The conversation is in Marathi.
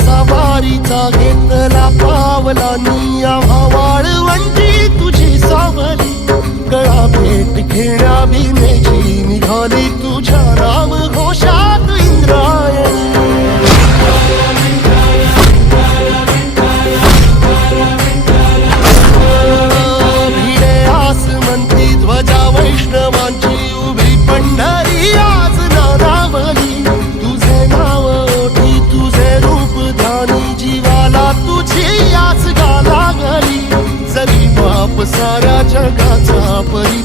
सवारीचा घेतला पावलांनी आम्हा वाळवंटी तुझी सावली गळा भेट घेण्या बिनेची निघाली तुझ्या राम घोषात इंद्रायणी भिडे आसमंती ध्वजा वैष्णवांची उभी पंढरी आज नानावली तुझे नाव ओठी तुझे रूप ध्यानी जीवाला तुझी आस गा लागली जरी बाप साऱ्या जगाचा परी